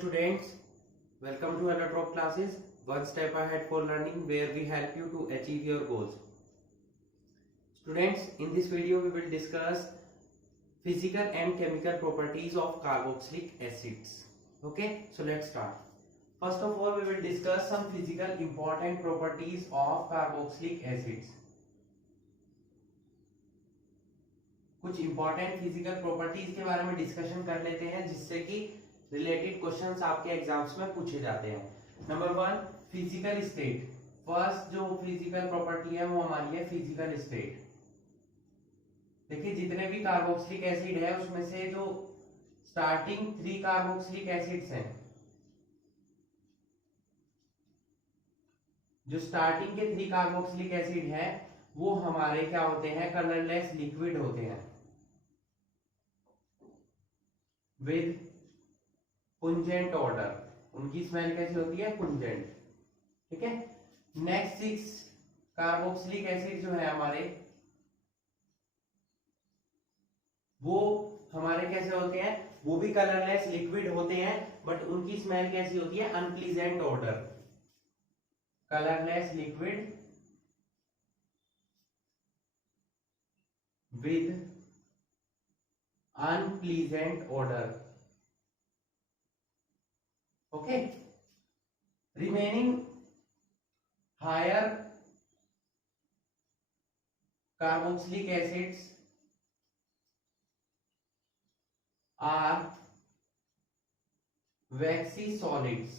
students, welcome to Allotrope classes, one step ahead for learning where we help you to achieve your goals. Students, in this video we will discuss physical and chemical properties of carboxylic acids. Okay, so let's start. First of all, we will discuss some physical important properties of carboxylic acids. कुछ important physical properties के बारे में discussion कर लेते हैं जिससे कि related questions आपके एग्जाम्स में पूछे जाते हैं। Number 1, physical state. फर्स्ट जो फिजिकल प्रॉपर्टी है वो हमारी है फिजिकल स्टेट। देखिए जितने भी कार्बोक्सिलिक एसिड है उसमें से जो स्टार्टिंग 3 कार्बोक्सिलिक एसिड्स हैं, जो स्टार्टिंग के 3 कार्बोक्सिलिक एसिड है वो हमारे क्या होते हैं, कलरलेस लिक्विड होते हैं विद पुंजेंट ऑर्डर। उनकी स्मेल कैसी होती है, पुंजेंट। ठीक है। नेक्स्ट 6 कार्बोक्सिलिक एसिड जो है हमारे, वो हमारे कैसे होते हैं, वो भी कलरलेस लिक्विड होते हैं बट उनकी स्मेल कैसी होती है, unpleasant order. Colourless liquid with unpleasant odor. Okay. Remaining higher carboxylic acids are waxy solids.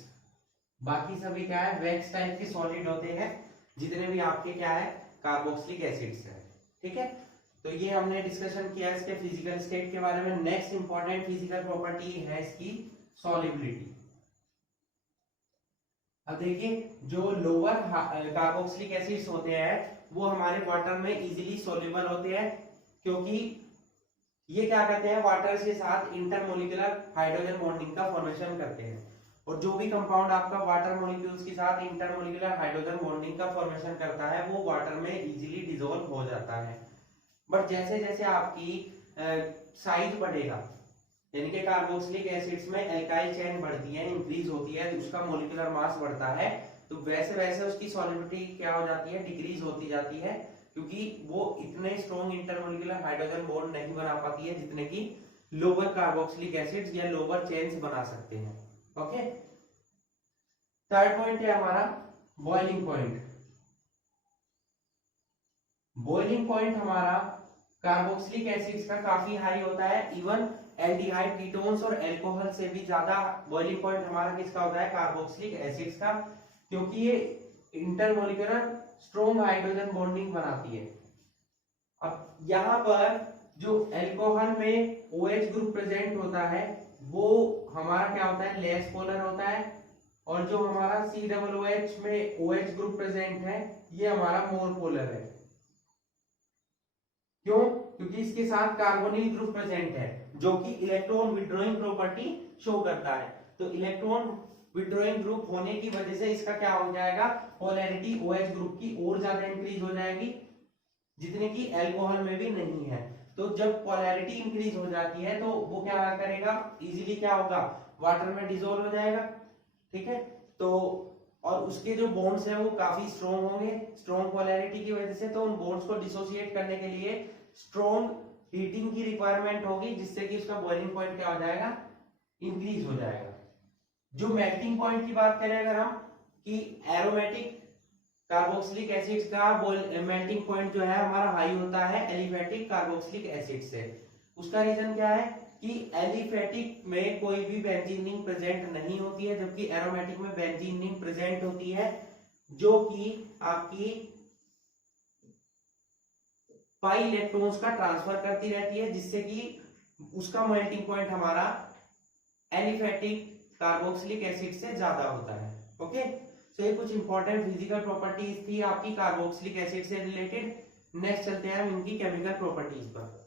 बाकी सभी क्या है, वैक्स टाइप के सॉलिड होते हैं जितने भी आपके क्या है, कार्बोक्सिलिक एसिड्स हैं। ठीक है। तो ये हमने डिस्कशन किया इसके फिजिकल स्टेट के बारे में। नेक्स्ट इंपॉर्टेंट फिजिकल प्रॉपर्टी है इसकी सॉल्युबिलिटी। अब देखिए जो लोअर कार्बोक्सिलिक एसिड्स होते हैं वो हमारे वाटर में इजीली सोल्यूबल होते हैं क्योंकि ये क्या करते हैं, वाटर के साथ इंटरमोलिकुलर हाइड्रोजन बॉन्डिंग का फॉर्मेशन करते हैं। और जो भी कंपाउंड आपका वाटर मॉलिक्यूल्स के साथ इंटरमोलिकुलर हाइड्रोजन बॉन्डिंग का फॉर्मेशन करता है वो वाटर में इजीली डिसॉल्व हो जाता है। बट जैसे जैसे आपकी साइज बढ़ेगा, यानी कि कार्बोक्सिलिक एसिड्स में एल्काइल चेन बढ़ती है, इंक्रीज होती है, उसका मोलिकुलर मास बढ़ता है, तो वैसे वैसे उसकी सॉल्युबिलिटी क्या हो जाती है, डिक्रीज होती जाती है क्योंकि वो इतने स्ट्रॉन्ग इंटरमोलिकुलर हाइड्रोजन बॉन्ड नहीं बना पाती है जितने की लोअर कार्बोक्सिलिक एसिड्स या लोअर चेन्स बना सकते हैं। ओके। थर्ड पॉइंट है हमारा बॉइलिंग पॉइंट। बॉइलिंग पॉइंट हमारा कार्बोक्सिलिक एसिड्स का काफी हाई होता है। इवन एल्डिहाइड कीटोन्स और अल्कोहल से भी ज्यादा बॉइलिंग पॉइंट हमारा किसका होता है, कार्बोक्सिलिक एसिड्स का, क्योंकि ये इंटरमोलिकुलर स्ट्रॉन्ग हाइड्रोजन बॉन्डिंग बनाती है। अब यहाँ पर जो अल्कोहल में OH ग्रुप प्रेजेंट होता है वो हमारा क्या होता है, लेस पोलर होता है, और जो हमारा COOH में OH ग्रुप प्रेजेंट है ये हमारा मोर पोलर है। क्यों? क्योंकि इसके साथ कार्बोनिल ग्रुप प्रेजेंट है जो कि इलेक्ट्रॉन विड्रॉइंग प्रॉपर्टी शो करता है। तो इलेक्ट्रॉन विड्रॉइंग ग्रुप होने की वजह से इसका क्या हो जाएगा, पोलैरिटी OH ग्रुप की और ज्यादा इंक्रीज हो जाएगी जितने की अल्कोहल में भी नहीं है। तो जब पोलैरिटी इंक्रीज हो जाती है तो वो क्या करेगा, इजीली क्या होगा, वाटर में डिसॉल्व हो जाएगा। ठीक है। तो और उसके जो बॉन्ड्स हैं वो काफी स्ट्रॉन्ग होंगे स्ट्रॉन्ग पोलैरिटी की वजह से, तो उन बॉन्ड्स को डिसोसिएट करने के लिए स्ट्रॉन्ग हीटिंग की रिक्वायरमेंट होगी जिससे कि उसका बॉइलिंग पॉइंट क्या हो जाएगा, इंक्रीज हो जाएगा। जो मेल्टिंग पॉइंट की बात करें अगर हम, कि एरोमेटिक कार्बोक्सिलिक एसिड्स का मेल्टिंग पॉइंट जो है हमारा हाई होता है एलिफेटिक कार्बोक्सिलिक एसिड से। उसका रीजन क्या है कि एलिफेटिक में कोई भी बेंजीन रिंग प्रेजेंट नहीं होती है जबकि एरोमेटिक में बेंजीन रिंग प्रेजेंट होती है जो कि आपकी पाई इलेक्ट्रॉन्स का ट्रांसफर करती रहती है जिससे कि उसका मेल्टिंग पॉइंट हमारा एलिफेटिक कार्बोक्सिलिक एसिड से ज्यादा होता है। ओके। सो ये कुछ इंपॉर्टेंट फिजिकल प्रॉपर्टीज थी आपकी कार्बोक्सिलिक एसिड से रिलेटेड। नेक्स्ट चलते हैं हम इनकी केमिकल प्रॉपर्टीज पर।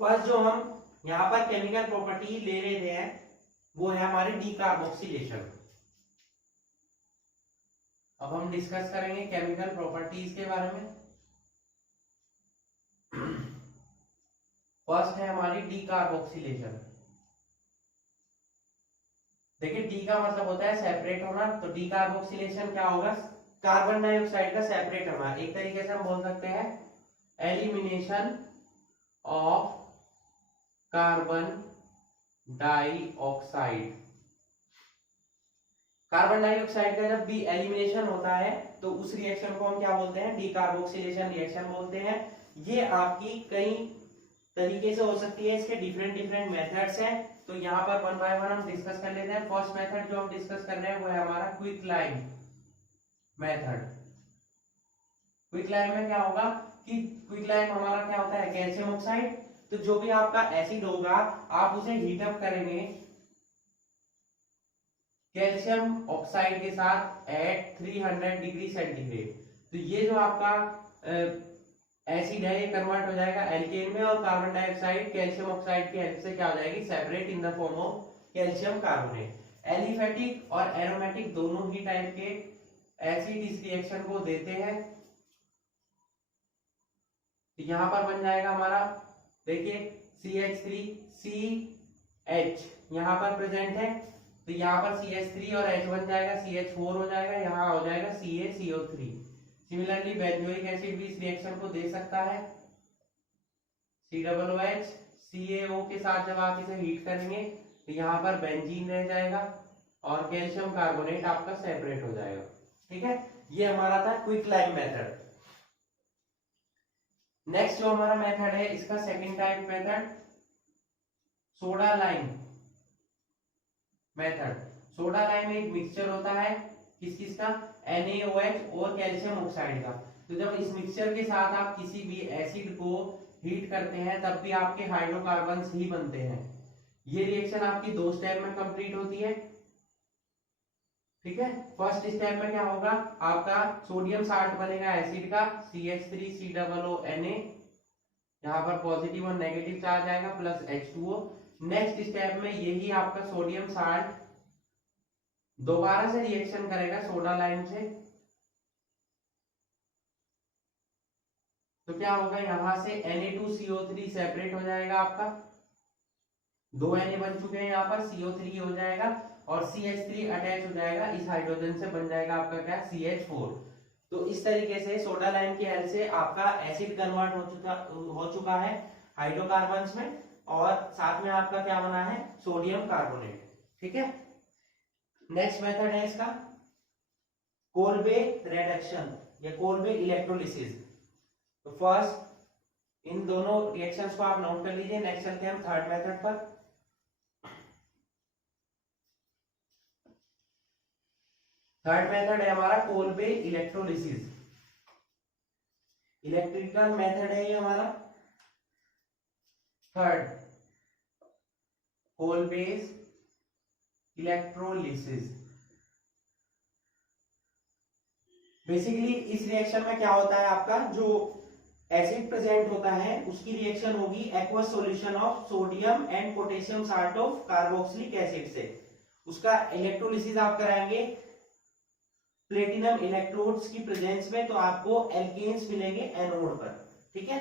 फर्स्ट जो हम यहां पर केमिकल प्रॉपर्टी ले रहे हैं वो है हमारी डीकार्बोक्सिलेशन। अब हम डिस्कस करेंगे केमिकल प्रॉपर्टीज के बारे में। फर्स्ट है हमारी डीकार्बोक्सिलेशन। देखिए डी का मतलब होता है सेपरेट होना, तो डीकार्बोक्सिलेशन क्या होगा, कार्बन डाइऑक्साइड का सेपरेट होना। एक तरीके से हम बोल सकते हैं elimination of carbon dioxide. Carbon dioxide का जब भी एलिमिनेशन होता है तो उस रिएक्शन को हम क्या बोलते हैं, डीकार्बोक्सिलेशन रिएक्शन बोलते हैं। ये आपकी कई तरीके से हो सकती है, इसके डिफरेंट डिफरेंट मेथड्स हैं। तो यहाँ पर वन बाय वन हम डिस्कस कर लेते हैं। फर्स्ट मेथड जो हम डिस्कस कर रहे हैं वो है हमारा क्विकलाइम मेथड। क्विकलाइम में क्या होगा कि क्विकलाइम हमारा क्या होता है, कैल्शियम ऑक्साइड। तो जो भी आपका एसिड होगा आप उसे हीटअप करेंगे कैल्शियम ऑक्साइड के साथ एट 300 डिग्री सेंटीग्रेड। तो ये जो आपका एसिड है ये कन्वर्ट हो जाएगा एल्केन में, और कार्बन डाइऑक्साइड कैल्शियम ऑक्साइड की हेल्प से क्या हो जाएगी, separate in the form of calcium carbonate. Aliphatic और एरोमेटिक दोनों ही टाइप के एसिड इस रिएक्शन को देते हैं। तो यहां पर बन जाएगा हमारा, देखिए CH3CH यहां पर प्रेजेंट है, तो यहाँ पर CH3 और H बन जाएगा, CH4 हो जाएगा, यहाँ हो जाएगा CaCO3। सिमिलरली बेंजोइक एसिड भी इस रिएक्शन को दे सकता है, COOH CaO के साथ जब आप इसे हीट करेंगे तो यहाँ पर बेंजीन रह जाएगा और कैल्शियम कार्बोनेट आपका सेपरेट हो जाएगा। ठीक है, ये हमारा था क्विकलाइम मेथड। नेक्स्ट जो हमारा मेथड है इसका second type method soda lime method. Soda lime एक मिक्सचर होता है किस किस का, NaOH और कैल्शियम ऑक्साइड का। तो जब इस मिक्सचर के साथ आप किसी भी एसिड को हीट करते हैं तब भी आपके हाइड्रोकार्बन्स ही बनते हैं। ये रिएक्शन आपकी दो स्टेप में कंप्लीट होती है। ठीक है, फर्स्ट स्टेप में क्या होगा, आपका सोडियम साल्ट बनेगा एसिड का CH3COONA, यहाँ पर पॉजिटिव और नेगेटिव चार्ज आएगा प्लस H2O। नेक्स्ट स्टेप में यही आपका सोडियम साल्ट दोबारा से रिएक्शन करेगा सोडा लाइम से, तो क्या होगा, यहां से Na2CO3 सेपरेट हो जाएगा आपका, दो Na बन चुके हैं, यहाँ पर CO3 हो जाएगा और CH3 अटैच हो जाएगा, इस हाइड्रोजन से बन जाएगा आपका क्या, CH4। तो इस तरीके से सोडा लाइम की हेल्प से आपका एसिड कन्वर्ट हो चुका है हाइड्रोकार्बन्स में, और साथ में आपका क्या बना है, सोडियम कार्बोनेट। ठीक है, नेक्स्ट मेथड है इसका कोल्बे रिडक्शन या कोल्बे इलेक्ट्रोलिसिस। तो फर्स्ट इन दोनों रिएक्शंस को आप नोट कर लीजिए। नेक्स्ट चलते हैं हम थर्ड मेथड पर। थर्ड मेथड है हमारा कोल्बे इलेक्ट्रोलिसिस। इलेक्ट्रिकल मेथड है ये हमारा थर्ड, कोल्बेस इलेक्ट्रोलिसिस। बेसिकली इस रिएक्शन में क्या होता है, आपका जो एसिड प्रेजेंट होता है उसकी रिएक्शन होगी aqueous solution of sodium and potassium salt of carboxylic acid से। उसका इलेक्ट्रोलिसिस आप कराएंगे प्लेटिनम इलेक्ट्रोड्स की प्रेजेंस में, तो आपको एल्केन्स मिलेंगे एनोड पर। ठीक है,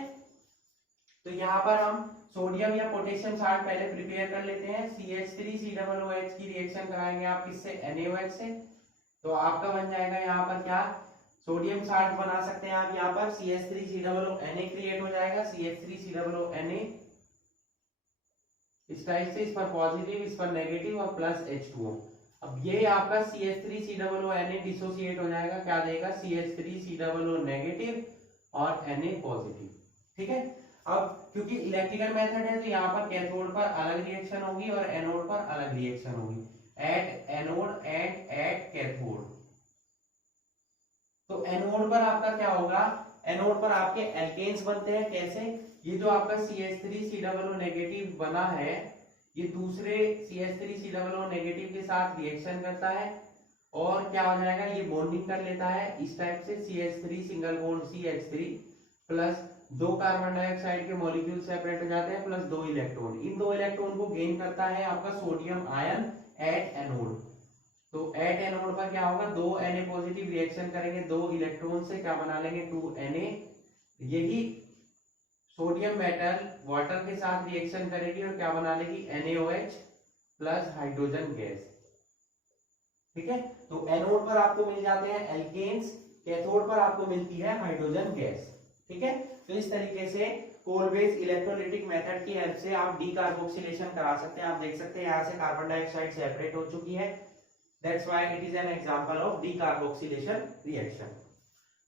तो यहाँ पर हम सोडियम या पोटेशियम साल्ट पहले प्रिपेयर कर लेते हैं। CH3COOH की रिएक्शन कराएंगे आप किससे, NaOH से, तो आपका बन जाएगा यहाँ पर क्या, सोडियम साल्ट बना सकते हैं आप, यहाँ पर CH3COONA क्रिएट हो जाएगा, CH3COONA इस टाइप से, इस पर पॉजिटिव इस पर नेगेटिव और प्लस H2O। अब ये आपका CH3COONA डिसोसिएट हो जाएगा, क्या देगा, CH3COO नेगेटिव और Na पॉजिटिव। ठीक है, अब क्योंकि इलेक्ट्रिकल मेथड है तो यहाँ पर कैथोड पर अलग रिएक्शन होगी और एनोड पर अलग रिएक्शन होगी, at anode and at cathode. तो एनोड पर आपका क्या होगा, एनोड पर आपके एल्केन्स बनते हैं। कैसे, ये जो आपका CH3COO नेगेटिव बना है ये दूसरे CH3COO नेगेटिव के साथ रिएक्शन करता है और क्या हो जाएगा, ये बॉन्डिंग कर लेता है इस टाइप से, CH3 single bond CH3 plus दो कार्बन डाइऑक्साइड के मॉलिक्यूल सेपरेट हो जाते हैं प्लस दो इलेक्ट्रॉन, इन दो इलेक्ट्रॉन को गेन करता है आपका सोडियम आयन एट एनोड। तो एट एनोड पर क्या होगा, दो Na पॉजिटिव रिएक्शन करेंगे, दो इलेक्ट्रॉन से क्या बना लेंगे, 2Na। यही सोडियम मेटल वाटर के साथ रिएक्शन करेगी और क्या बना लेगी, NaOH प्लस हाइड्रोजन गैस। ठीक है, तो एनोड पर आपको मिल जाते हैं एल्केन्स, कैथोड पर आपको मिलती है हाइड्रोजन गैस। ठीक है, तो इस तरीके से कोल बेस्ड इलेक्ट्रोलिटिक मेथड की हेल्प से आप डीकार्बोक्सिलेशन करा सकते हैं। आप देख सकते हैं यहाँ से कार्बन डाइऑक्साइड सेपरेट हो चुकी है, that's why it is an example of decarboxylation reaction.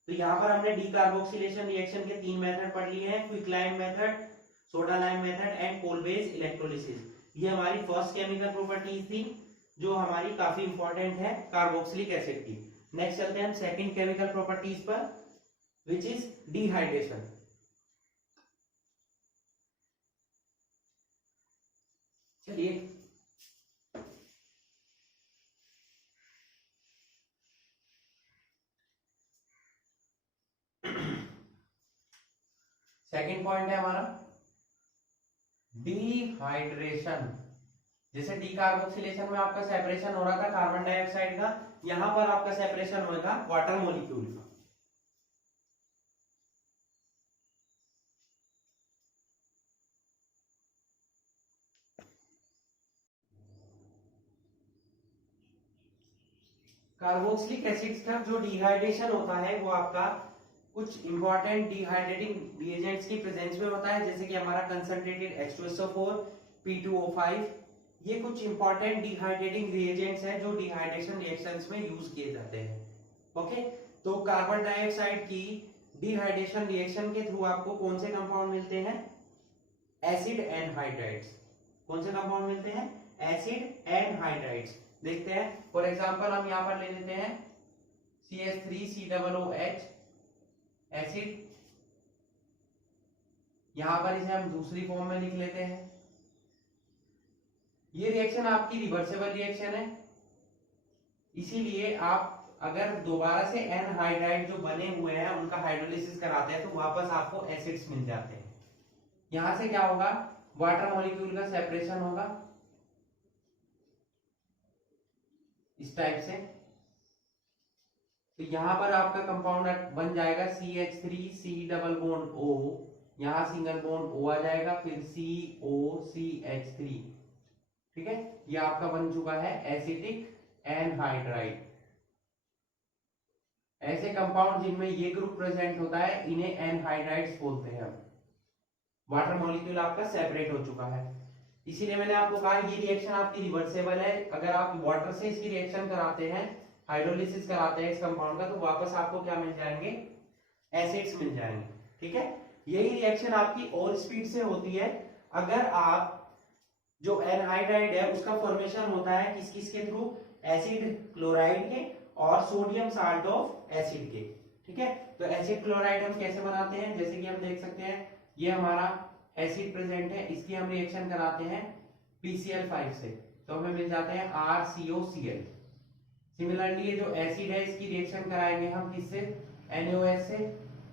तो यहाँ पर हमने डीकार्बोक्सिलेशन रिएक्शन के 3 मेथड पढ़ लिए हैं, quicklime method, soda lime method and Kolbe's electrolysis. ये हमारी फर्स्ट केमिकल प्रॉपर्टीज थी जो हमारी काफी इंपॉर्टेंट है कार्बोक्सिलिक एसिड की। नेक्स्ट चलते हैं हम सेकंड केमिकल प्रॉपर्टीज पर, विच इज डिहाइड्रेशन। चलिए सेकंड पॉइंट है हमारा डिहाइड्रेशन। जैसे डीकार्बोक्सिलेशन में आपका सेपरेशन हो रहा था कार्बन डाइऑक्साइड का, यहां पर आपका सेपरेशन होगा वाटर मॉलिक्यूल का। कार्बोक्सिलिक एसिड्स का जो डिहाइड्रेशन होता है वो आपका कुछ इंपॉर्टेंट डिहाइड्रेटिंग रिएजेंट्स की प्रेजेंस में होता है, जैसे कि हमारा कंसंट्रेटेड H2SO4, P2O5। ये कुछ इंपॉर्टेंट डिहाइड्रेटिंग रिएजेंट्स हैं जो डिहाइड्रेशन रिएक्शंस में यूज किए जाते हैं। ओके, तो कार्बन डाइऑक्साइड की डिहाइड्रेशन रिएक्शन के थ्रू आपको कौन से कंपाउंड मिलते हैं, एसिड एनहाइड्राइड्स। कौन से कंपाउंड मिलते हैं, एसिड एनहाइड्राइड्स। देखते हैं, फॉर एग्जांपल हम यहां पर ले लेते हैं CH3COOH एसिड, यहां पर इसे हम दूसरी फॉर्म में लिख लेते हैं। ये रिएक्शन आपकी रिवर्सेबल रिएक्शन है, इसीलिए आप अगर दोबारा से एनहाइड्राइड जो बने हुए हैं उनका हाइड्रोलिसिस कराते हैं तो वापस आपको एसिड्स मिल जाते हैं। यहां से क्या होगा, वाटर मॉलिक्यूल का सेपरेशन होगा इस टाइप से, तो यहां पर आपका कंपाउंड बन जाएगा CH3C डबल बॉन्ड O, यहां सिंगल बॉन्ड O आ जाएगा, फिर COCH3। ठीक है, ये आपका बन चुका है एसिटिक एनहाइड्राइड। ऐसे कंपाउंड जिनमें ये ग्रुप प्रेजेंट होता है इन्हें एनहाइड्राइड्स बोलते हैं। वाटर मॉलिक्यूल आपका सेपरेट हो चुका है, इसीलिए मैंने आपको कहा ये रिएक्शन आपकी रिवर्सेबल है। अगर आप वाटर से इसकी रिएक्शन कराते हैं, हाइड्रोलिसिस कराते हैं इस कंपाउंड का, तो वापस आपको क्या मिल जाएंगे, एसिड्स मिल जाएंगे। ठीक है, यही रिएक्शन आपकी और स्पीड से होती है अगर आप जो एनहाइड्राइड है उसका फॉर्मेशन होता है किस किस के थ्रू, एसिड क्लोराइड के और सोडियम साल्ट ऑफ एसिड के। ठीक है, तो एसिड क्लोराइड हम कैसे बनाते हैं, जैसे कि हम देख सकते हैं ये हमारा एसिड प्रेजेंट है, इसकी हम रिएक्शन कराते हैं PCl5 से, तो हमें मिल जाते हैं RCOCl। सिमिलरली ये जो एसिड है इसकी रिएक्शन कराएंगे हम किससे, NaOH से,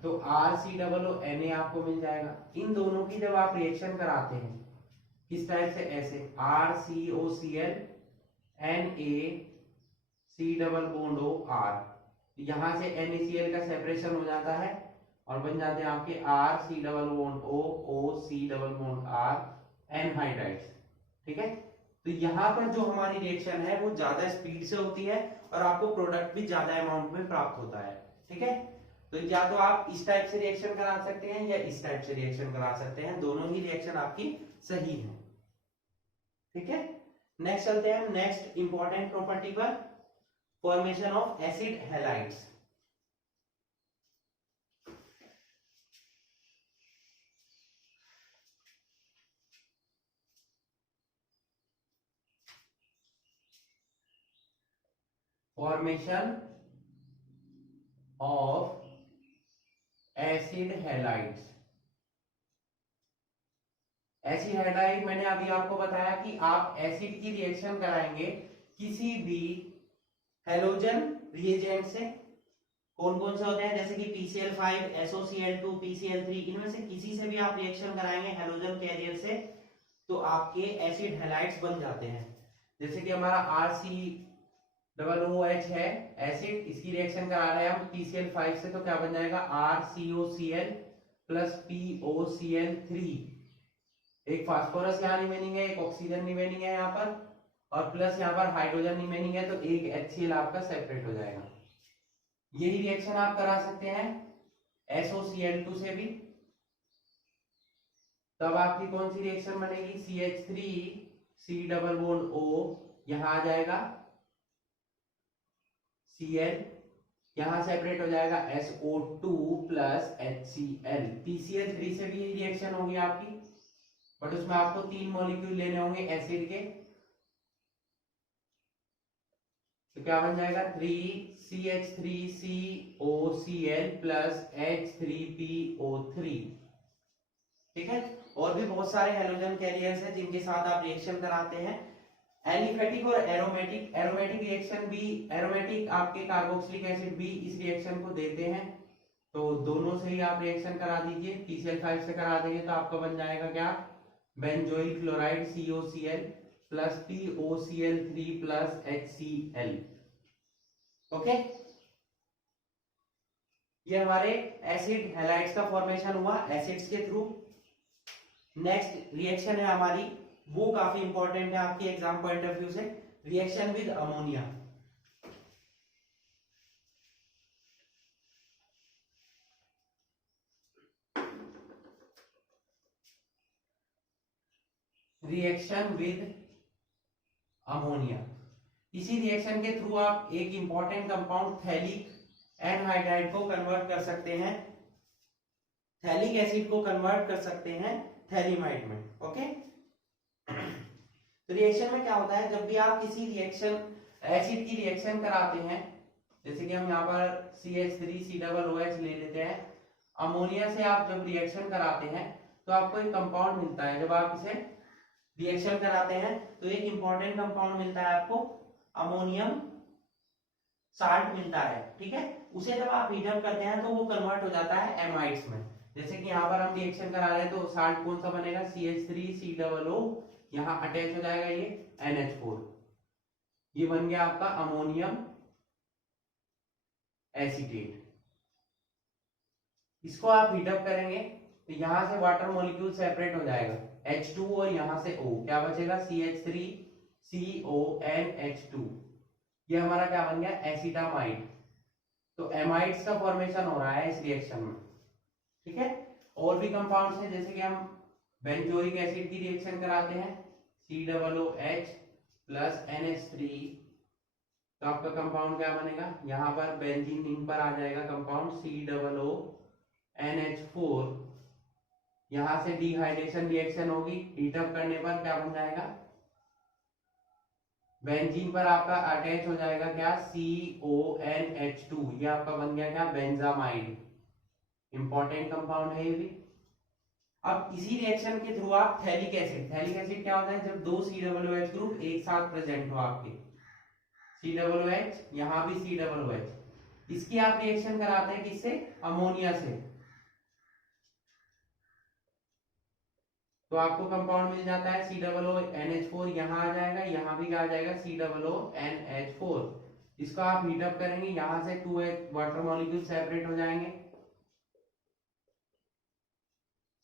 तो RCOO Na आपको मिल जाएगा। इन दोनों की जब आप रिएक्शन कराते हैं किस टाइप से, ऐसे RCOCl NaC double bond OR, यहां से NaCl का सेपरेशन हो जाता है और बन जाते हैं आपके RC double bond O OC double bond R anhydrides. ठीक है, तो यहाँ पर जो हमारी रिएक्शन है वो ज्यादा स्पीड से होती है और आपको प्रोडक्ट भी ज्यादा अमाउंट में प्राप्त होता है। ठीक है, तो या तो आप इस टाइप से रिएक्शन करा सकते हैं या इस टाइप से रिएक्शन करा सकते हैं, दोनों ही रिएक्शन आपकी सही है। ठीक है, नेक्स्ट चलते हैं नेक्स्ट इंपॉर्टेंट प्रॉपर्टी पर, formation of acid halides. Formation of acid halides. Acid halide मैंने अभी आपको बताया कि आप एसिड की रिएक्शन कराएंगे किसी भी हैलोजन रिएजेंट से। कौन कौन से होते हैं, जैसे कि PCl5 SOCl2 PCl3, इनमें से किसी से भी आप रिएक्शन कराएंगे हैलोजन कैरियर से तो आपके एसिड हैलाइड्स बन जाते हैं। जैसे कि हमारा RC डबल ओ एच है एसिड, इसकी रिएक्शन करा रहे हैं हम TCl5 से, तो क्या बन जाएगा RCOCl प्लस POCl3। एक फास्फोरस यहाँ रिमेनिंग है, एक ऑक्सीजन रिमेनिंग है यहाँ पर, और प्लस यहाँ पर हाइड्रोजन रिमेनिंग है, तो एक HCl आपका सेपरेट हो जाएगा। यही रिएक्शन आप करा सकते हैं SOCl2 से भी। तब आपकी कौन सी रिएक्शन बनेगी, CH3 C double bond O, यहां आ जाएगा Cl, यहां सेपरेट हो जाएगा SO2 प्लस HCl। PCl3 से भी रिएक्शन होगी आपकी, बट उसमें आपको 3 मॉलिक्यूल लेने होंगे एसिड के। तो क्या बन जाएगा 3CH3COCl प्लस H3PO3। ठीक है, और भी बहुत सारे हैलोजन कैरियर्स हैं जिनके साथ आप रिएक्शन कराते हैं। एलिफेटिक और एरोमेटिक, एरोमेटिक रिएक्शन भी, एरोमेटिक आपके कार्बोक्सिलिक एसिड भी इस रिएक्शन को देते हैं, तो दोनों से ही आप रिएक्शन करा दीजिए। TCl5 से करा देंगे तो आपका बन जाएगा क्या, benzoyl chloride COCl plus POCl3 plus HCl। Okay, ये हमारे एसिड हैलाइड्स का फॉर्मेशन हुआ एसिड्स के थ्रू। नेक्स्ट रिएक्शन है हमारी, वो काफी इंपॉर्टेंट है आपके एग्जाम पॉइंट ऑफ व्यू से, reaction with ammonia. Reaction with ammonia, इसी रिएक्शन के थ्रू आप एक इंपॉर्टेंट कंपाउंड थैलिक एनहाइड्राइड को कन्वर्ट कर सकते हैं, थैलिक एसिड को कन्वर्ट कर सकते हैं थैलीमाइड में। ओके, तो रिएक्शन में क्या होता है, जब भी आप किसी रिएक्शन एसिड की रिएक्शन कराते हैं, जैसे कि हम यहाँ पर CH3COOH ले लेते हैं, अमोनिया से आप जब रिएक्शन कराते हैं तो आपको एक कंपाउंड मिलता है। जब आप इसे रिएक्शन कराते हैं तो एक इंपॉर्टेंट कंपाउंड मिलता है आपको, अमोनियम साल्ट मिलता है। ठीक है, उसे जब आप हीट अप करते हैं तो वो कन्वर्ट हो जाता है एमाइड्स में। जैसे कि यहाँ पर हम रिएक्शन करा रहे हैं तो साल्ट कौन सा बनेगा, CH3COO, यहाँ अटैच हो जाएगा ये NH4, ये बन गया आपका अमोनियम एसीटेट। इसको आप हीट अप करेंगे तो यहां से वाटर मॉलिक्यूल सेपरेट हो जाएगा H2, और यहां से O, क्या बचेगा CH3CONH2, ये हमारा क्या बन गया एसिटामाइड। तो एमाइड्स का फॉर्मेशन हो रहा है इस रिएक्शन में। ठीक है, और भी कंपाउंड्स हैं, जैसे कि हम बेंजोइक एसिड की रिएक्शन कराते हैं COOH प्लस NH3, तो आपका कंपाउंड क्या बनेगा, यहाँ पर बेंजीन रिंग पर आ जाएगा कंपाउंड COONH4, यहां से डिहाइड्रेशन रिएक्शन होगी, हीट अप करने पर क्या बन जाएगा, बेंजीन पर आपका अटैच हो जाएगा क्या CONH2, ये आपका बन गया क्या बेंजामाइड। इंपॉर्टेंट कंपाउंड है ये भी। अब इसी रिएक्शन के थ्रू आप थैलिक एसिड, थैलिक एसिड क्या होता है, जब दो COOH ग्रुप एक साथ प्रेजेंट हो आपके, COOH, यहां भी COOH, इसकी आप रिएक्शन कराते हैं किससे, अमोनिया से, तो आपको कंपाउंड मिल जाता है COONH4, यहां आ जाएगा, यहां भी आ जाएगा COONH4। इसको आप हीट अप करेंगे, यहां से 2 वाटर मॉलिक्यूल सेपरेट हो जाएंगे,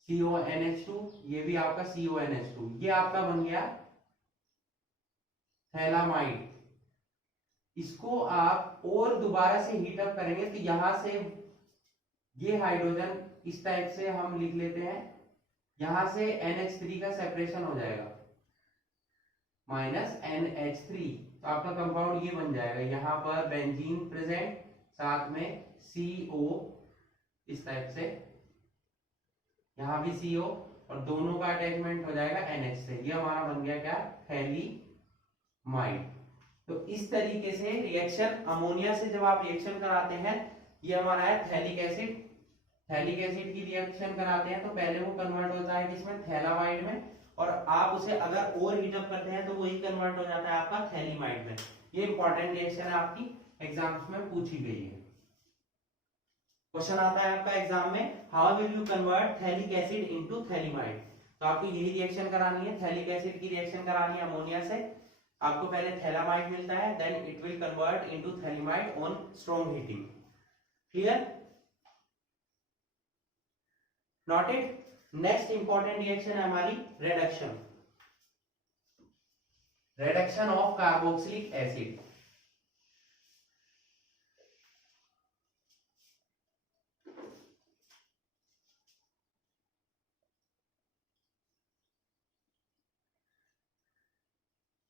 CONH2, ये भी आपका CONH2, ये आपका बन गया थैलामाइड। इसको आप और दोबारा से हीट अप करेंगे तो यहां से ये हाइड्रोजन इस टाइप से हम लिख लेते हैं, यहां से NH3 का सेपरेशन हो जाएगा माइनस NH3, तो आपका कंपाउंड ये बन जाएगा, यहां पर बेंजीन प्रेजेंट, साथ में CO इस टाइप से, यहां भी CO, और दोनों का अटैचमेंट हो जाएगा NH से, ये हमारा बन गया क्या थैलीमाइड। तो इस तरीके से रिएक्शन अमोनिया से जब आप रिएक्शन कराते हैं, ये हमारा है थैलिक एसिड, थैलिक एसिड की रिएक्शन कराते हैं तो पहले वो कन्वर्ट होता है किसमें, थैलामाइड में, और आप उसे अगर और हीट अप करते हैं तो वही कन्वर्ट हो जाता है आपका थैलीमाइड में। ये इंपॉर्टेंट रिएक्शन है, आपकी एग्जाम्स में पूछी गई है। क्वेश्चन आता है आपका एग्जाम में, how will you convert phthalic acid into phthalimide. तो आपको यही रिएक्शन करानी है, थैलिक एसिड की रिएक्शन करानी है अमोनिया से, आपको पहले थैलामाइड मिलता है, then it will convert into phthalimide on strong heating. Clear? Noted? Next important reaction है हमारी reduction, reduction of carboxylic acid.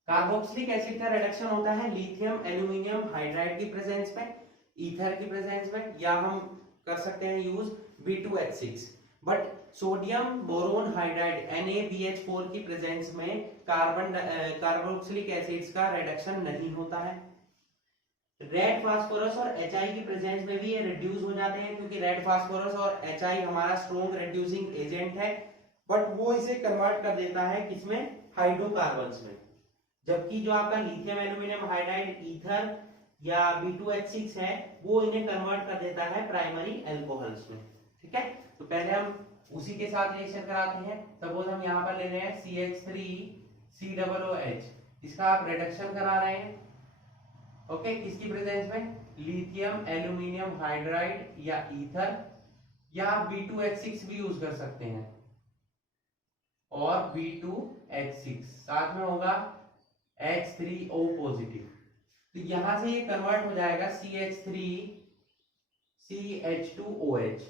Carboxylic acid का रिडक्शन होता है लिथियम एल्यूमिनियम हाइड्राइड की प्रेजेंस में, ईथर की प्रेजेंस में, या हम कर सकते हैं use B2H6। But sodium boron hydride NaBH4 की प्रेजेंस में कार्बोक्सिलिक एसिड्स का रिडक्शन नहीं होता है। रेड फास्फोरस और HI की प्रेजेंस में भी ये रिड्यूस हो जाते हैं, क्योंकि रेड फास्फोरस और HI हमारा स्ट्रॉन्ग रिड्यूसिंग एजेंट है, बट वो इसे कन्वर्ट कर देता है किसमें? हाइड्रोकार्बन्स में। जबकि जो आपका लिथियम एल्यूमिनियम हाइड्राइड ईथर या B2H6 है, वो इन्हें कन्वर्ट कर देता है प्राइमरी एल्कोहल्स में। ठीक है, तो पहले हम उसी के साथ रिएक्शन कराते हैं। सपोज हम यहाँ पर ले रहे हैं CH3COOH, इसका आप रिडक्शन करा रहे हैं। ओके, किसकी प्रेजेंस में? लिथियम एल्यूमिनियम हाइड्राइड या ईथर, या B2H6 भी यूज कर सकते हैं, और B2H6 साथ में होगा H3O पॉजिटिव। तो यहां से ये कन्वर्ट हो जाएगा CH3CH2OH।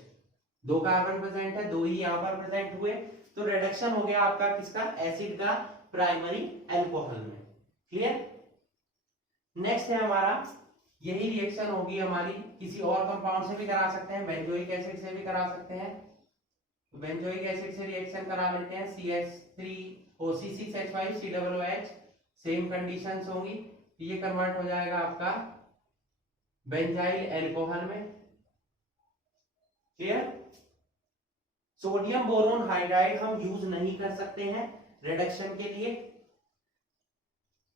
दो कार्बन प्रेजेंट है, दो ही यहां पर प्रेजेंट हुए, तो रिडक्शन हो गया आपका किसका? एसिड का प्राइमरी अल्कोहल में। क्लियर? नेक्स्ट है हमारा, यही रिएक्शन होगी हमारी किसी और कंपाउंड से भी करा सकते हैं, बेंजोइक एसिड से भी करा सकते हैं। तो बेंजोइक एसिड से रिएक्शन करा लेते हैं, CH3O6H5COOH, सेम कंडीशंस होंगी, ये कन्वर्ट हो जाएगा आपका बेंजाइल अल्कोहल में। क्लियर? सोडियम बोरोन हाइड्राइड हम यूज नहीं कर सकते हैं रिडक्शन के लिए,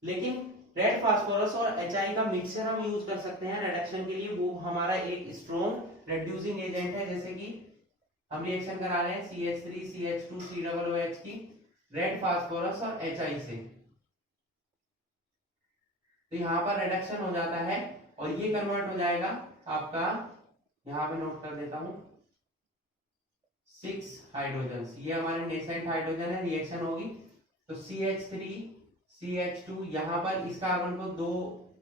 लेकिन रेड फास्फोरस और HI का मिक्सचर हम यूज कर सकते हैं रिडक्शन के लिए। वो हमारा एक स्ट्रॉन्ग रिड्यूसिंग एजेंट है, जैसे कि हम रिएक्शन करा रहे हैं CH3CH2COOH की रेड फास्फोरस और HI से, तो यहाँ पर रिडक्शन हो जाता है और ये कन्वर्ट हो जाएगा आपका, यहाँ पे नोट कर देता हूं, 6 हाइड्रोजन। ये हमारे नेसेंट हाइड्रोजन है, रिएक्शन होगी तो CH3CH2, यहाँ पर इस कार्बन को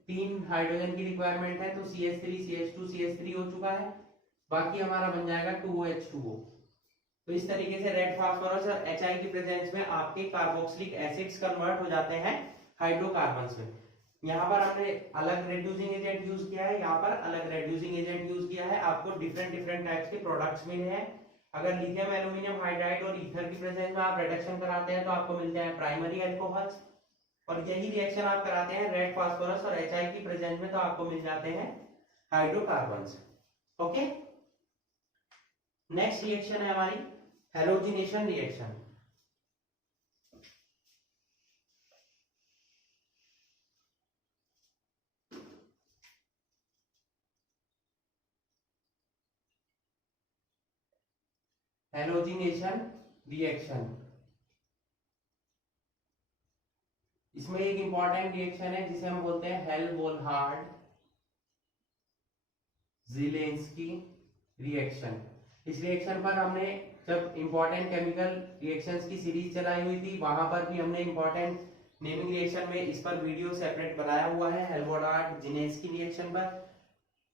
3 हाइड्रोजन की रिक्वायरमेंट है, तो CH3CH2CH3 हो चुका है, बाकी हमारा बन जाएगा 2H2O। तो इस तरीके से रेड फास्फोरस और HI की प्रेजेंस में आपके कार्बोक्सिलिक एसिड्स कन्वर्ट हो जाते हैं हाइड्रोकार्बन्स में। यहाँ पर हमने अलग रिड्यूसिंग एजेंट यूज किया है, यहाँ पर अलग रिड्यूसिंग एजेंट यूज किया है, आपको डिफरेंट टाइप्स के प्रोडक्ट्स मिले हैं। अगर लिथियम एल्यूमिनियम हाइड्राइड और ईथर की प्रेजेंस में आप रिडक्शन कराते हैं तो आपको मिलते हैं प्राइमरी अल्कोहल्स, और यही रिएक्शन आप कराते हैं रेड फास्फोरस और HI की प्रेजेंस में तो आपको मिल जाते हैं हाइड्रोकार्बन्स। ओके, नेक्स्ट रिएक्शन है हमारी हैलोजिनेशन रिएक्शन। हैलोजिनेशन रिएक्शन, इसमें एक इंपॉर्टेंट रिएक्शन है जिसे हम बोलते हैं हेल्महोल्ट्ज ज़िलेंस्की रिएक्शन। इस रिएक्शन पर हमने जब इंपॉर्टेंट केमिकल रिएक्शंस की सीरीज चलाई हुई थी, वहां पर भी हमने इंपॉर्टेंट नेमिंग रिएक्शन में इस पर वीडियो सेपरेट बनाया हुआ है, हेल्महोल्ट्ज ज़िलेंस्की रिएक्शन पर।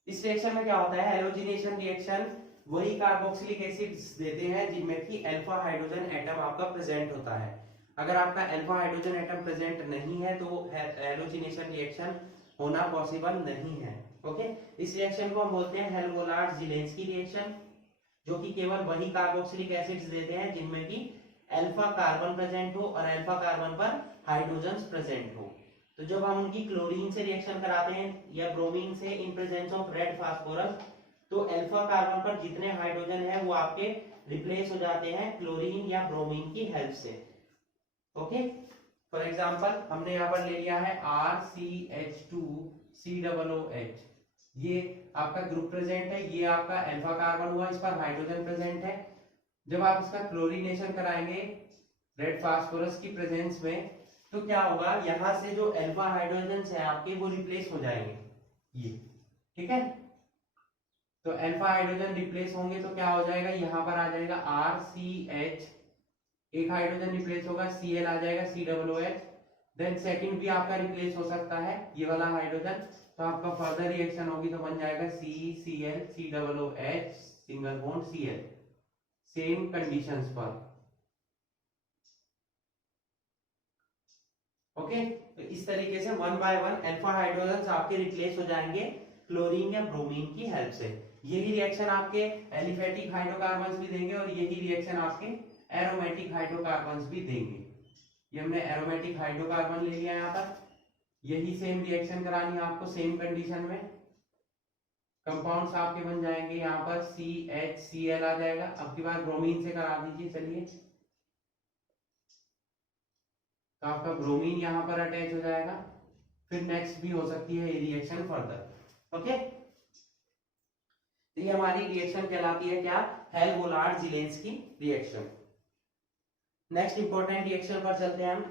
इस रिएक्शन में क्या होता है? हैलोजिनेशन रिएक्शन वही कार्बोक्सिलिक एसिड्स देते हैं जिनमें कि अल्फा हाइड्रोजन एटम आपका प्रेजेंट होता है। अगर आपका अल्फा हाइड्रोजन एटम प्रेजेंट नहीं है तो हैलोजिनेशन रिएक्शन होना पॉसिबल नहीं है। ओके, इस रिएक्शन को हम बोलते हैं हेल्महोल्ट्ज ज़िलेंस्की रिएक्शन, जो कि केवल वही कार्बोक्सिलिक एसिड्स देते हैं जिनमें कि अल्फा कार्बन प्रेजेंट हो और अल्फा कार्बन पर हाइड्रोजन प्रेजेंट हो। तो जब हम उनकी क्लोरीन से रिएक्शन कराते हैं या ब्रोमीन से in presence of red phosphorus, तो अल्फा कार्बन पर जितने हाइड्रोजन है वो आपके रिप्लेस हो जाते हैं क्लोरीन या ब्रोमीन की हेल्प से। ओके, फॉर एग्जांपल हमने यहाँ पर ले लिया है RCH2COOH, ये आपका ग्रुप प्रेजेंट है, ये आपका अल्फा कार्बन हुआ, इस पर हाइड्रोजन प्रेजेंट है। जब आप इसका क्लोरीनेशन कराएंगे रेड फास्फोरस की प्रेजेंस में, तो क्या होगा, यहां से जो अल्फा हाइड्रोजन है आपके वो रिप्लेस हो जाएंगे ये, ठीक है। तो अल्फा हाइड्रोजन रिप्लेस होंगे तो क्या हो जाएगा, यहां पर आ जाएगा RCH, एक हाइड्रोजन रिप्लेस होगा, Cl आ जाएगा COOH। देन सेकंड भी आपका रिप्लेस हो सकता है ये वाला हाइड्रोजन, तो आपका फर्दर रिएक्शन होगी तो बन जाएगा CCl COOH single bond Cl, same conditions पर। ओके, तो इस तरीके से one by one alpha hydrogen आपके रिप्लेस हो जाएंगे क्लोरीन या ब्रोमीन की हेल्प से। यही रिएक्शन आपके एलिफेटिक हाइड्रोकार्बन्स भी देंगे और यही रिएक्शन आपके एरोमेटिक हाइड्रोकार्बन्स भी देंगे। ये हमने एरोमेटिक हाइड्रोकार्बन ले लिया यहाँ पर, यही सेम रिएक्शन करानी है आपको सेम कंडीशन में। कंपाउंड्स आपके बन जाएंगे यहाँ पर CHCl आ जाएगा। अब की बार ब्रोमीन से करा दीजिए, चलिए। तो आपका ब्रोमीन यहाँ पर अटैच हो जाएगा, फिर नेक्स्ट भी हो सकती है ये रिएक्शन फर्दर। ओके, तो ये हमारी रिएक्शन कहलाती है क्या, Helmholtz-Zelensky reaction. Next important reaction पर चलते हैं हम,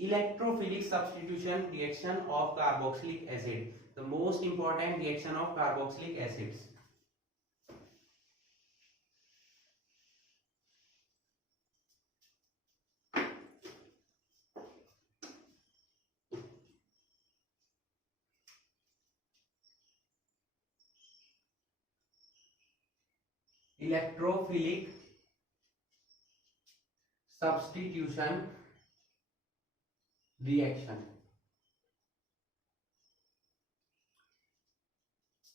electrophilic substitution reaction of carboxylic acid, the most important reaction of carboxylic acids. Electrophilic substitution reaction.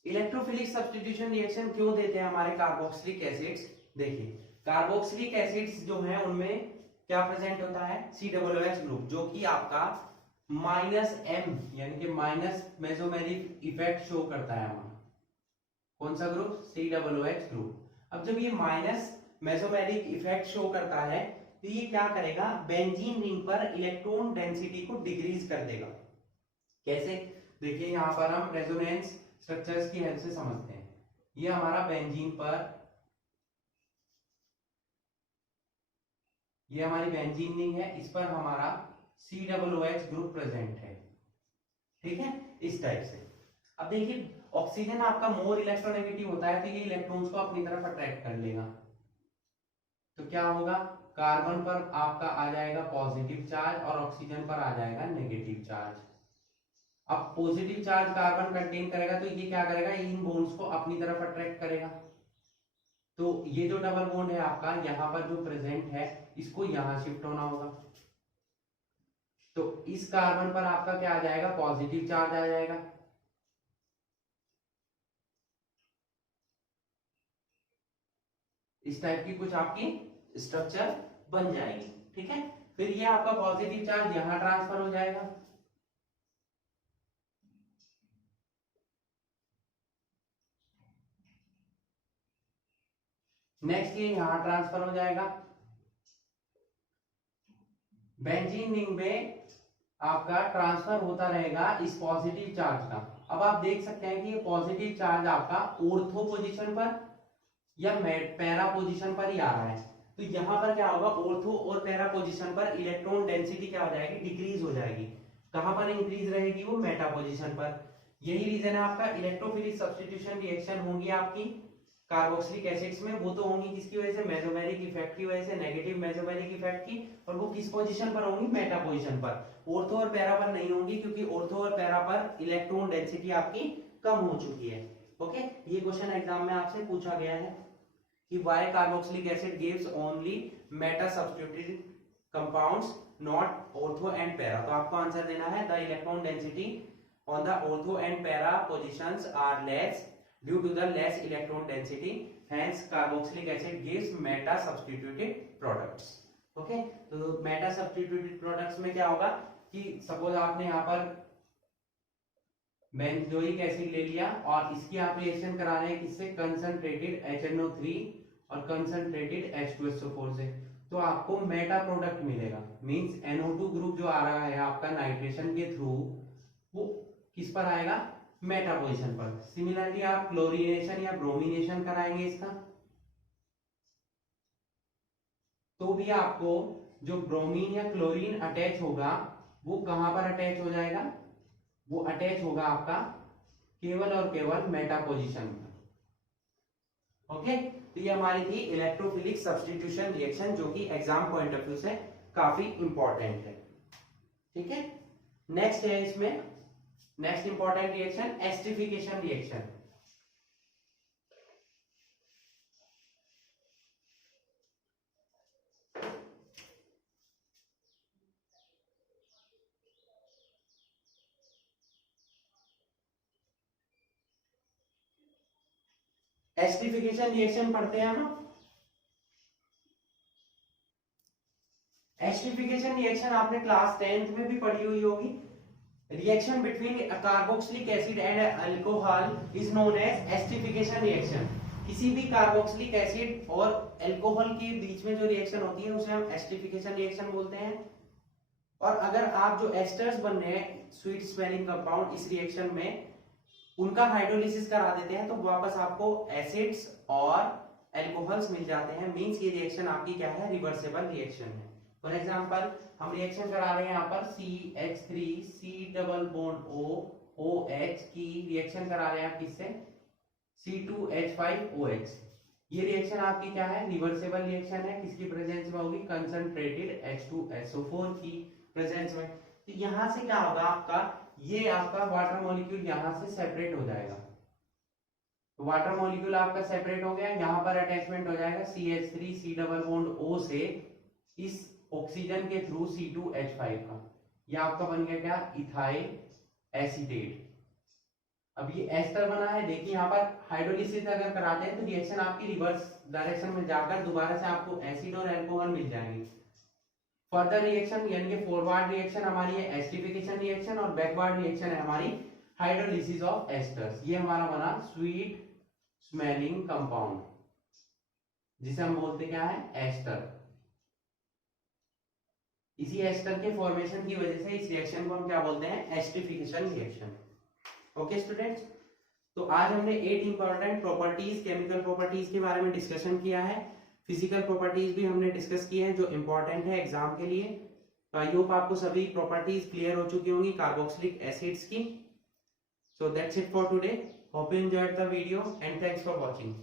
Electrophilic substitution reaction क्यों देते हैं हमारे कार्बोक्सिलिक एसिड्स? देखिए, कार्बोक्सिलिक एसिड्स जो हैं उनमें क्या प्रेजेंट होता है, COOH ग्रुप, जो कि आपका -M यानी कि माइनस मेसोमेरिक इफेक्ट शो करता है हमारा। कौन सा ग्रुप? COOH group. अब जब ये माइनस मेसोमेरिक इफेक्ट शो करता है तो ये क्या करेगा, बेंजीन रिंग पर इलेक्ट्रॉन डेंसिटी को डिक्रीज कर देगा। कैसे? देखिए, यहां पर हम रेजोनेंस स्ट्रक्चर्स की हेल्प से समझते हैं। ये हमारा बेंजीन पर, ये हमारी बेंजीन रिंग है, इस पर हमारा COOH ग्रुप प्रेजेंट है, ठीक है, इस टाइप से। अब देखिए, ऑक्सीजन आपका मोर इलेक्ट्रोनेगेटिव होता है तो ये इलेक्ट्रॉन्स को अपनी तरफ अट्रैक्ट कर लेगा। तो क्या होगा, कार्बन पर आपका आ जाएगा पॉजिटिव चार्ज और ऑक्सीजन पर आ जाएगा नेगेटिव चार्ज। अब पॉजिटिव चार्ज कार्बन कंटेन करेगा तो ये क्या करेगा, इन बॉन्ड्स को अपनी तरफ अट्रैक्ट करेगा। तो ये जो डबल बॉन्ड है आपका यहाँ पर जो प्रेजेंट है, इसको यहां शिफ्ट होना होगा। तो इस कार्बन पर आपका क्या आ जाएगा, पॉजिटिव चार्ज आ जाएगा। इस टाइप की कुछ आपकी स्ट्रक्चर बन जाएगी, ठीक है। फिर ये आपका पॉजिटिव चार्ज यहां ट्रांसफर हो जाएगा, नेक्स्ट ये यहां ट्रांसफर हो जाएगा। बेंजीन रिंग में आपका ट्रांसफर होता रहेगा इस पॉजिटिव चार्ज का। अब आप देख सकते हैं कि ये पॉजिटिव चार्ज आपका ऑर्थो पोजीशन पर या पैरा पोजीशन पर ही आ रहा है। तो यहां पर क्या होगा, ऑर्थो और पैरा पोजीशन पर इलेक्ट्रॉन डेंसिटी क्या हो जाएगी, डिक्रीज हो जाएगी। कहां पर इंक्रीज रहेगी, वो मेटा पोजीशन पर। यही रीजन है आपका इलेक्ट्रोफिलिक सब्स्टिट्यूशन रिएक्शन होंगी आपकी कार्बोक्सिलिक एसिड्स में, वो तो होंगी किसकी वजह से, मेसोमेरिक इफेक्ट की वजह से, नेगेटिव मेसोमेरिक इफेक्ट की, और वो किस पोजीशन पर होंगी, मेटा पोजीशन पर। ऑर्थो और पैरा पर नहीं होंगी, क्योंकि ऑर्थो और पैरा पर इलेक्ट्रॉन डेंसिटी आपकी कम हो चुकी है। ओके, ये क्वेश्चन एग्जाम में आपसे पूछा गया है कि why carboxylic acid gives only meta substituted compounds not ortho and para। तो आपको आंसर देना है the electron density on the ortho and para positions are less due to the less electron density, hence carboxylic acid gives meta substituted products। Okay, तो meta substituted products में क्या होगा कि suppose आपने यहाँ पर बेंजोइक एसिड ले लिया और इसकी आप रिएक्शन करा रहे हैं किससे, कंसंट्रेटेड HNO3 और कंसंट्रेटेड H2SO4 से, तो आपको मेटा प्रोडक्ट मिलेगा। मींस NO2 ग्रुप जो आ रहा है आपका नाइट्रेशन के थ्रू, वो किस पर आएगा, मेटा पोजीशन पर। सिमिलरली आप क्लोरीनेशन या ब्रोमिनेशन कराएंगे इसका, तो भी आपको जो ब्रोमीन या क्लोरीन अटैच होगा वो कहां पर अटैच हो जाएगा, वो अटैच होगा आपका केवल और केवल मेटा पोजीशन पर। ओके, तो ये हमारी थी इलेक्ट्रोफिलिक सब्स्टिट्यूशन रिएक्शन, जो कि एग्जाम पॉइंट ऑफ व्यू से काफी इंपॉर्टेंट है। ठीक है, नेक्स्ट है इसमें, next important reaction esterification reaction. Esterification reaction पढ़ते हैं हम। एस्टरिफिकेशन रिएक्शन आपने क्लास 10th में भी पढ़ी हुई होगी। Reaction between carboxylic acid and alcohol is known as esterification reaction. किसी भी कार्बोक्सिलिक एसिड और अल्कोहल के बीच में जो रिएक्शन होती है उसे हम एस्टरिफिकेशन रिएक्शन बोलते हैं। और अगर आप जो एस्टर्स बन रहे हैं स्वीट स्मेलिंग कंपाउंड इस रिएक्शन में, उनका हाइड्रोलिसिस करा देते हैं तो वापस आपको एसिड्स और अल्कोहल्स मिल जाते हैं। मींस ये रिएक्शन आपकी क्या है, रिवर्सेबल रिएक्शन है। फॉर एग्जांपल हम रिएक्शन करा रहे हैं यहाँ पर CH3 C double bond O OH की रिएक्शन करा रहे हैं आप किससे, C2H5OH। ये रिएक्शन आपकी क्या है, रिवर्सेबल रिएक्शन है। किसकी प्रेजेंस में होगी, कंसंट्रेटेड H2SO4 की प्रेजेंस में। तो यहां से क्या होगा आपका, ये आपका वाटर मॉलिक्यूल यहां से सेपरेट हो जाएगा। तो वाटर मॉलिक्यूल आपका सेपरेट हो गया, यहां पर अटैचमेंट हो जाएगा CH3 C double bond O से इस ऑक्सीजन के थ्रू C2H5 का। ये आपका बन गया क्या, इथाइल एसीटेट। अब ये एस्टर बना है। देखिए यहाँ पर हाइड्रोलिसिस अगर कराते हैं तो रिएक्शन आपकी रिवर्स डायरेक्शन में जाकर दोबारा से आपको एसिड और अल्कोहल मिल जाएंगे। फर्दर रिएक्शन यानी कि फॉरवर्ड रिएक्शन हमारी है एस्टरिफिकेशन रिएक्शन, और बैकवर्ड रिएक्शन है हमारी हाइड्रोलिसिस ऑफ एस्टर्स। ये हमारा बना स्वीट स्मेलिंग कंपाउंड, जिसे हम बोलते क्या है, एस्टर। इसी एस्टर के फॉर्मेशन की वजह से इस रिएक्शन को हम क्या बोलते हैं, एस्टरिफिकेशन रिएक्शन। ओके स्टूडेंट्स, तो आज हमने 8 इंपॉर्टेंट प्रॉपर्टीज, केमिकल प्रॉपर्टीज के बारे में डिस्कशन किया है। फिजिकल प्रॉपर्टीज भी हमने डिस्कस की है जो इंपॉर्टेंट है एग्जाम के लिए। तो आई होप आपको सभी प्रॉपर्टीज क्लियर हो चुकी होंगी कार्बोक्सिलिक एसिड्स की। So that's it for today. Hope you enjoyed the video and thanks for watching.